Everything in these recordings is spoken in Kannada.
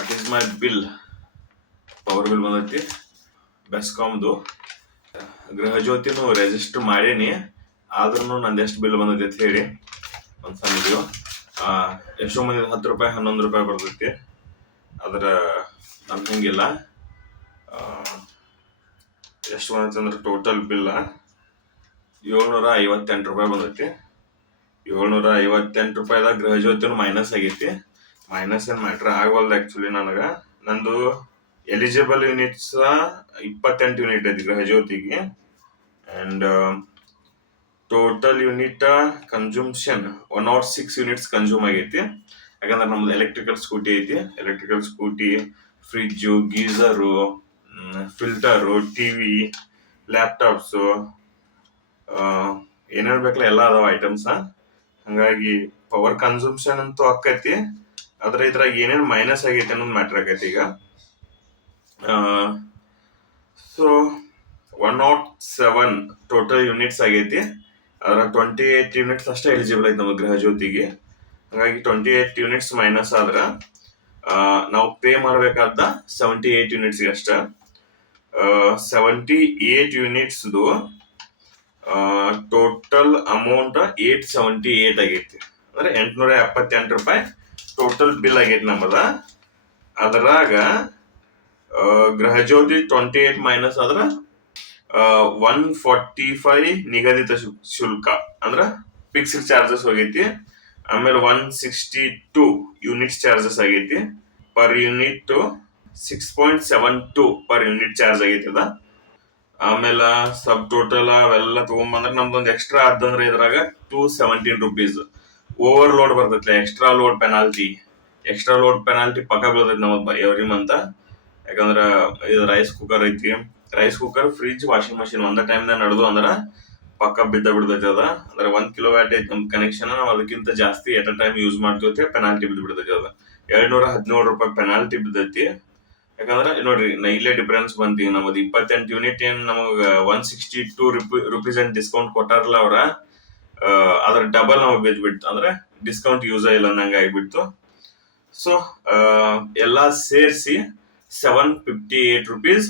What is my bill? Power bill ಬಂದೈತಿ ಬೆಸ್ಕಾಮ್ದು. ಗೃಹಜ್ಯೋತಿನೂ ರಿಜಿಸ್ಟರ್ ಮಾಡೀನಿ, ಆದ್ರೂ ನಂದು ಎಷ್ಟು ಬಿಲ್ ಬಂದೈತಿ ಅಂತ ಹೇಳಿ ಒಂದು ಸಣ್ಣ ವಿಡಿಯೋ. ಎಷ್ಟೋ ಮಂದಿ 10 ರೂಪಾಯಿ 11 ರೂಪಾಯಿ ಬರ್ತೈತಿ, ಅದ್ರ ನಮ್ಗೆ ಹಂಗಿಲ್ಲ. ಎಷ್ಟು ಬಂದೈತಿ ಅಂದ್ರೆ ಟೋಟಲ್ ಬಿಲ್ 758 ರೂಪಾಯಿ ಬಂದೈತಿ. 758 ರೂಪಾಯಿದಾಗ ಗೃಹಜ್ಯೋತಿನೂ ಮೈನಸ್ ಆಗೈತಿ. ಮೈನಸ್ ಏನು ಮ್ಯಾಟ್ರ್ ಆಗವಲ್ದು ಆ್ಯಕ್ಚುಲಿ. ನನಗೆ ನಂದು ಎಲಿಜಿಬಲ್ ಯೂನಿಟ್ಸ್ 28 ಯೂನಿಟ್ ಐತಿ ಗೃಹಜ್ಯೋತಿಗೆ. And total unit consumption 106 units consume ಆಗೈತಿ. ಯಾಕಂದ್ರೆ ನಮ್ದು ಎಲೆಕ್ಟ್ರಿಕಲ್ ಸ್ಕೂಟಿ ಐತಿ. Electrical scooty, fridge, geyser, filter, TV, laptops, ಏನೇನು ಬೇಕಲ್ಲ ಎಲ್ಲ ಅದಾವ ಐಟಮ್ಸ. ಹಂಗಾಗಿ ಪವರ್ ಕನ್ಸೂಮ್ಷನ್ ಅಂತೂ ಆಕೈತಿ. ಆದ್ರೆ ಇದ್ರಾಗ ಏನೇನು ಮೈನಸ್ ಆಗೈತಿ ಅನ್ನೋದು ಮ್ಯಾಟ್ರ್ ಆಗೈತಿ ಈಗ. ಸೊ 107 ಟೋಟಲ್ ಯೂನಿಟ್ಸ್ ಆಗೈತಿ. ಅದ್ರ 28 ಯೂನಿಟ್ಸ್ ಅಷ್ಟೇ ಎಲಿಜಿಬಲ್ ಐತಿ ನಮ್ಮ ಗೃಹಜ್ಯೋತಿಗೆ. ಹಾಗಾಗಿ 28 ಯೂನಿಟ್ಸ್ ಮೈನಸ್ ಆದ್ರೆ ನಾವು ಪೇ ಮಾಡಬೇಕಾದ 78 ಯೂನಿಟ್ಸ್ಗೆ ಅಷ್ಟ. 78 ಯೂನಿಟ್ಸ್ದು ಟೋಟಲ್ ಅಮೌಂಟ್ 878 ಆಗೈತಿ. ಅಂದ್ರೆ 878 ರೂಪಾಯಿ ಟೋಟಲ್ ಬಿಲ್ ಆಗೈತಿ ನಮ್ಮದ. ಅದ್ರಾಗ ಗೃಹಜ್ಯೋತಿ 28 ಮೈನಸ್ ಆದ್ರ 145 ನಿಗದಿತ ಶುಲ್ಕ ಅಂದ್ರ ಫಿಕ್ಸ್ಡ್ ಚಾರ್ಜಸ್ ಹೋಗೈತಿ. ಆಮೇಲೆ 162 ಯೂನಿಟ್ಸ್ ಚಾರ್ಜಸ್ ಆಗೈತಿ. Per unit 6.72 per unit charge ಆಗೈತಿ ಅದ. ಆಮೇಲೆ ಸಬ್ ಟೋಟಲ್ ಅವೆಲ್ಲ ತಗೊಂಬಂದ್ರೆ ನಮ್ದೊಂದು ಎಕ್ಸ್ಟ್ರಾ ಆದಂದ್ರೆ ಇದ್ರಾಗ 217 ರೂಪೀಸ್ ಓವರ್ ಲೋಡ್ ಬರ್ತೈತಿ. ಎಕ್ಸ್ಟ್ರಾ ಲೋಡ್ ಪೆನಾಲ್ಟಿ ಪಕ್ಕ ಬರ್ತೈತಿ ನಮಗ್ ಎವ್ರಿ ಮಂತ್. ಯಾಕಂದ್ರ ಇದು ರೈಸ್ ಕುಕ್ಕರ್ ಐತಿ. Rice cooker, fridge, washing machine ಒಂದ ಟೈಮ್ದಾಗ ನಡೆದು ಅಂದ್ರ ಪಕ್ಕ ಬಿದ್ದಬಿಡ್ತೈತಿ ಅದ. ಅಂದ್ರೆ 1 ಕಿಲೋವ್ಯಾಟ್ ಐತಿ ನಮ್ ಕನೆಕ್ಷನ್, ನಾವು ಅದಕ್ಕಿಂತ ಜಾಸ್ತಿ ಎಟ್ ಅ ಟೈಮ್ ಯೂಸ್ ಮಾಡ್ತೀವಿ, ಪೆನಾಲ್ಟಿ ಬಿದ್ದಬಿಡ್ತೈತಿ ಅದ. 217 ರೂಪಾಯಿ ಪೆನಾಲ್ಟಿ ಬಿದ್ದೈತಿ. ಯಾಕಂದ್ರೆ ನೋಡ್ರಿ ಇಲ್ಲೇ ಡಿಫರೆನ್ಸ್ ಬಂತಿ. ನಮ್ಮದು 28 ಯೂನಿಟ್ ಏನ್ ನಮಗ 162 ರೂಪೀಸ್ ಏನ್ ಡಿಸ್ಕೌಂಟ್ ಕೊಟ್ಟಾರಲ್ಲ ಅವ್ರ, ಅದ್ರ ಡಬಲ್ ನಮಗ್ ಬಿದ್ಬಿಡ್ತು. ಅಂದ್ರೆ ಡಿಸ್ಕೌಂಟ್ ಯೂಸ್ ಇಲ್ಲ ಅನ್ನಂಗ ಆಗ್ಬಿಡ್ತು. ಸೊ ಎಲ್ಲಾ ಸೇರಿಸಿ 758 ರೂಪೀಸ್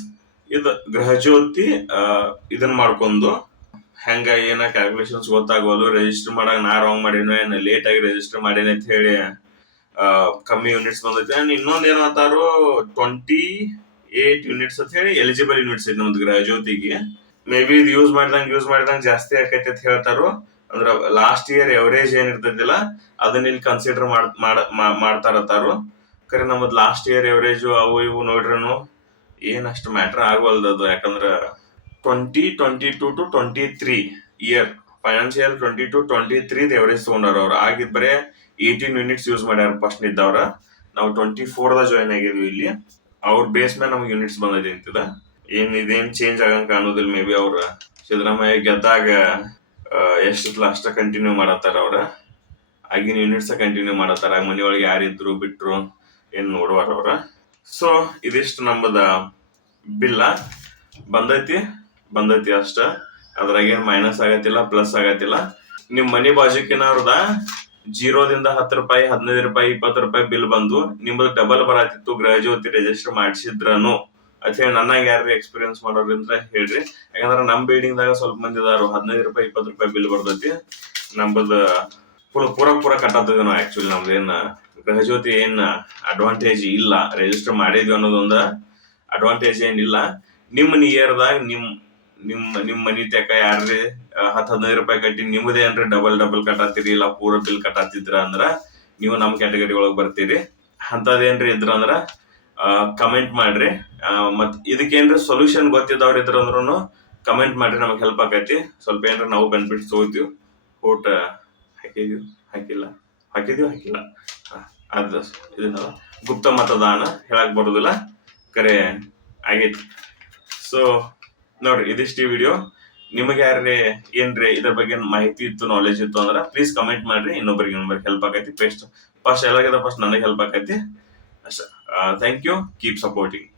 ಇದು ಗೃಹಜ್ಯೋತಿ. ಇದನ್ನ ಮಾಡ್ಕೊಂಡು ಹೆಂಗ ಏನ ಕ್ಯಾಲ್ಕುಲೇಷನ್ಸ್ ಗೊತ್ತಾಗೋದು. ರಿಜಿಸ್ಟರ್ ಮಾಡಾಗ ನಾ ರಾಂಗ್ ಮಾಡೀನೋ ಏನ್ ಲೇಟ್ ಆಗಿ ರಿಜಿಸ್ಟರ್ ಮಾಡೇನಿ ಅಂತ ಹೇಳಿ ಕಮ್ಮಿ ಯೂನಿಟ್ಸ್ ಬಂದೈತಿ. ಇನ್ನೊಂದ್ ಏನ್ ಅಂತಾರು 28 ಯೂನಿಟ್ಸ್ ಅಂತ ಹೇಳಿ ಎಲಿಜಿಬಲ್ ಯೂನಿಟ್ಸ್ ಐತಿ ನಮ್ದು ಗೃಹಜ್ಯೋತಿಗೆ. ಮೇ ಬಿ ಇದು ಯೂಸ್ ಮಾಡಿದಂಗ ಜಾಸ್ತಿ ಆಕೈತಿ ಅಂತ ಹೇಳ್ತಾರು. ಅಂದ್ರ ಲಾಸ್ಟ್ ಇಯರ್ ಎವರೇಜ್ ಏನ್ ಇರ್ತೈತಿಲ್ಲ ಅದನ್ನ ಇಲ್ಲಿ ಕನ್ಸಿಡರ್ ಮಾಡ್ತಾರತ್ತಾರು. ಕರೆ ನಮ್ಮದ್ ಲಾಸ್ಟ್ ಇಯರ್ ಎವರೇಜ್ ಅವು ಇವು ನೋಡ್ರನು ಏನಷ್ಟು ಮ್ಯಾಟ್ರ್ ಆಗವಲ್ದದು. ಯಾಕಂದ್ರ 2022 to 23 ಇಯರ್ ಫೈನಾನ್ಸಿಯಲ್ 22-23 ಎವರೇಜ್ ತಗೊಂಡಾರ ಅವ್ರು. ಆಗಿದ್ ಬರೇ 18 ಯೂನಿಟ್ಸ್ ಯೂಸ್ ಮಾಡ್ಯಾರ ಫಸ್ಟ್ ನಿದ್ದವ್ರ. ನಾವು 24 ಜಾಯಿನ್ ಆಗಿದ್ವಿ ಇಲ್ಲಿ. ಅವ್ರ ಬೇಸ್ ಮೇಲೆ ನಮ್ಗೆ ಯೂನಿಟ್ಸ್ ಬಂದೈತಿ ಅಂತಿದ. ಇದೇನ್ ಚೇಂಜ್ ಆಗಂಗ ಕಾಣೋದಿಲ್ಲ. ಮೇ ಬಿ ಅವ್ರ ಸಿದ್ದರಾಮಯ್ಯ ಗೆದ್ದಾಗ ಎಷ್ಟಿತ್ಲ ಅಷ್ಟ ಕಂಟಿನ್ಯೂ ಮಾಡತ್ತಾರ. ಅವ್ರ ಆಗಿನ ಯೂನಿಟ್ಸ್ ಕಂಟಿನ್ಯೂ ಮಾಡತ್ತಾರ. ಮನೆಯೊಳಗೆ ಯಾರಿದ್ರು ಬಿಟ್ರು ಏನ್ ನೋಡುವಾರ ಅವ್ರ. ಸೊ ಇದಿಷ್ಟು ನಮ್ಮದ ಬಿಲ್ಲ ಬಂದೈತಿ ಅಷ್ಟ. ಅದ್ರಾಗ ಏನ್ ಮೈನಸ್ ಆಗತ್ತಿಲ್ಲ, ಪ್ಲಸ್ ಆಗತ್ತಿಲ್ಲ. ನಿಮ್ ಮನಿ ಬಾಜುಕಿನವ್ರದ 0ದಿಂದ 10 ರೂಪಾಯಿ, 15 ರೂಪಾಯಿ, 20 ರೂಪಾಯಿ ಬಿಲ್ ಬಂದು ನಿಮ್ದು ಡಬಲ್ ಬರತ್ತಿತ್ತು ಗೃಹಜ್ಯೋತಿ ರಿಜಿಸ್ಟರ್ ಮಾಡಿಸಿದ್ರನು ಅಂತ ಹೇಳಿ ನನಗೆ ಯಾರು ಎಕ್ಸ್ಪೀರಿಯನ್ಸ್ ಮಾಡೋದ್ರಿಂದ ಹೇಳ್ರಿ. ಯಾಕಂದ್ರೆ ನಮ್ ಬಿಲ್ಡಿಂಗ್ ದಾಗ ಸ್ವಲ್ಪ ಮಂದಿ ಇದಾರು 15 ರೂಪಾಯಿ 20 ರೂಪಾಯಿ ಬಿಲ್ ಬರ್ತೈತಿ. ನಮ್ಮದ ಪೂರ ಕಟ್ಟತ್ತಿದ್ವಿ ನಾವು. ಆಕ್ಚುಲಿ ನಮ್ದು ಏನ್ ಗೃಹಜ್ಯೋತಿ ಏನ್ ಅಡ್ವಾಂಟೇಜ್ ಇಲ್ಲ. ರಿಜಿಸ್ಟರ್ ಮಾಡಿದ್ವಿ ಅನ್ನೋದೊಂದ ಅಡ್ವಾಂಟೇಜ್ ಏನಿಲ್ಲ. ನಿಮ್ ನಿಯರ್ದಾಗ ನಿಮ್ ಮನಿ ತೆಕ ಯಾರ್ರಿ 10-15 ರೂಪಾಯಿ ಕಟ್ಟಿ ನಿಮ್ದೇ ಏನ್ರಿ ಡಬಲ್ ಕಟ್ಟಾತಿರಿ ಇಲ್ಲ ಪೂರ ಬಿಲ್ ಕಟ್ಟಾತಿದ್ರ ಅಂದ್ರ ನೀವು ನಮ್ ಕ್ಯಾಟಗರಿ ಒಳಗ್ ಬರ್ತೀರಿ. ಅಂತದೇನ್ರಿ ಇದ್ರ ಅಂದ್ರ ಕಮೆಂಟ್ ಮಾಡ್ರಿ. ಮತ್ ಇದಕ್ಕೇನ್ರಿ ಸೊಲ್ಯೂಷನ್ ಗೊತ್ತಿದ್ದವ್ರ ಇದ್ರ ಅಂದ್ರೂ ಕಮೆಂಟ್ ಮಾಡ್ರಿ, ನಮಗ್ ಹೆಲ್ಪ್ ಆಕೈತಿ. ಸ್ವಲ್ಪ ಏನ್ರ ನಾವು ಬೆನಿಫಿಟ್ಸ್ ತಗೋತೀವಿ. ಓಟ್ ಹಾಕಿಲ್ಲ ಅದ ಇದನ್ನಲ್ಲ ಗುಪ್ತ ಮತದಾನ ಹೇಳಕ್ ಬರುದಿಲ್ಲ, ಕರೆ ಆಗೈತಿ. ಸೊ ನೋಡ್ರಿ ಇದಿಷ್ಟು ವಿಡಿಯೋ. ನಿಮಗೆ ಯಾರೇ ಏನ್ರಿ ಇದ್ರ ಬಗ್ಗೆ ಮಾಹಿತಿ ಇತ್ತು, ನಾಲೆಜ್ ಇತ್ತು ಅಂದ್ರ ಪ್ಲೀಸ್ ಕಮೆಂಟ್ ಮಾಡ್ರಿ. ಇನ್ನೊಬ್ಬರಿಗೆ ಹೆಲ್ಪ್ ಆಕೈತಿ. ಫಸ್ಟ್ ಎಲ್ಲಾಗಿದ ಫಸ್ಟ್ ನನಗೆ ಹೆಲ್ಪ್ ಆಕೈತಿ ಅಷ್ಟ. Thank you. Keep supporting.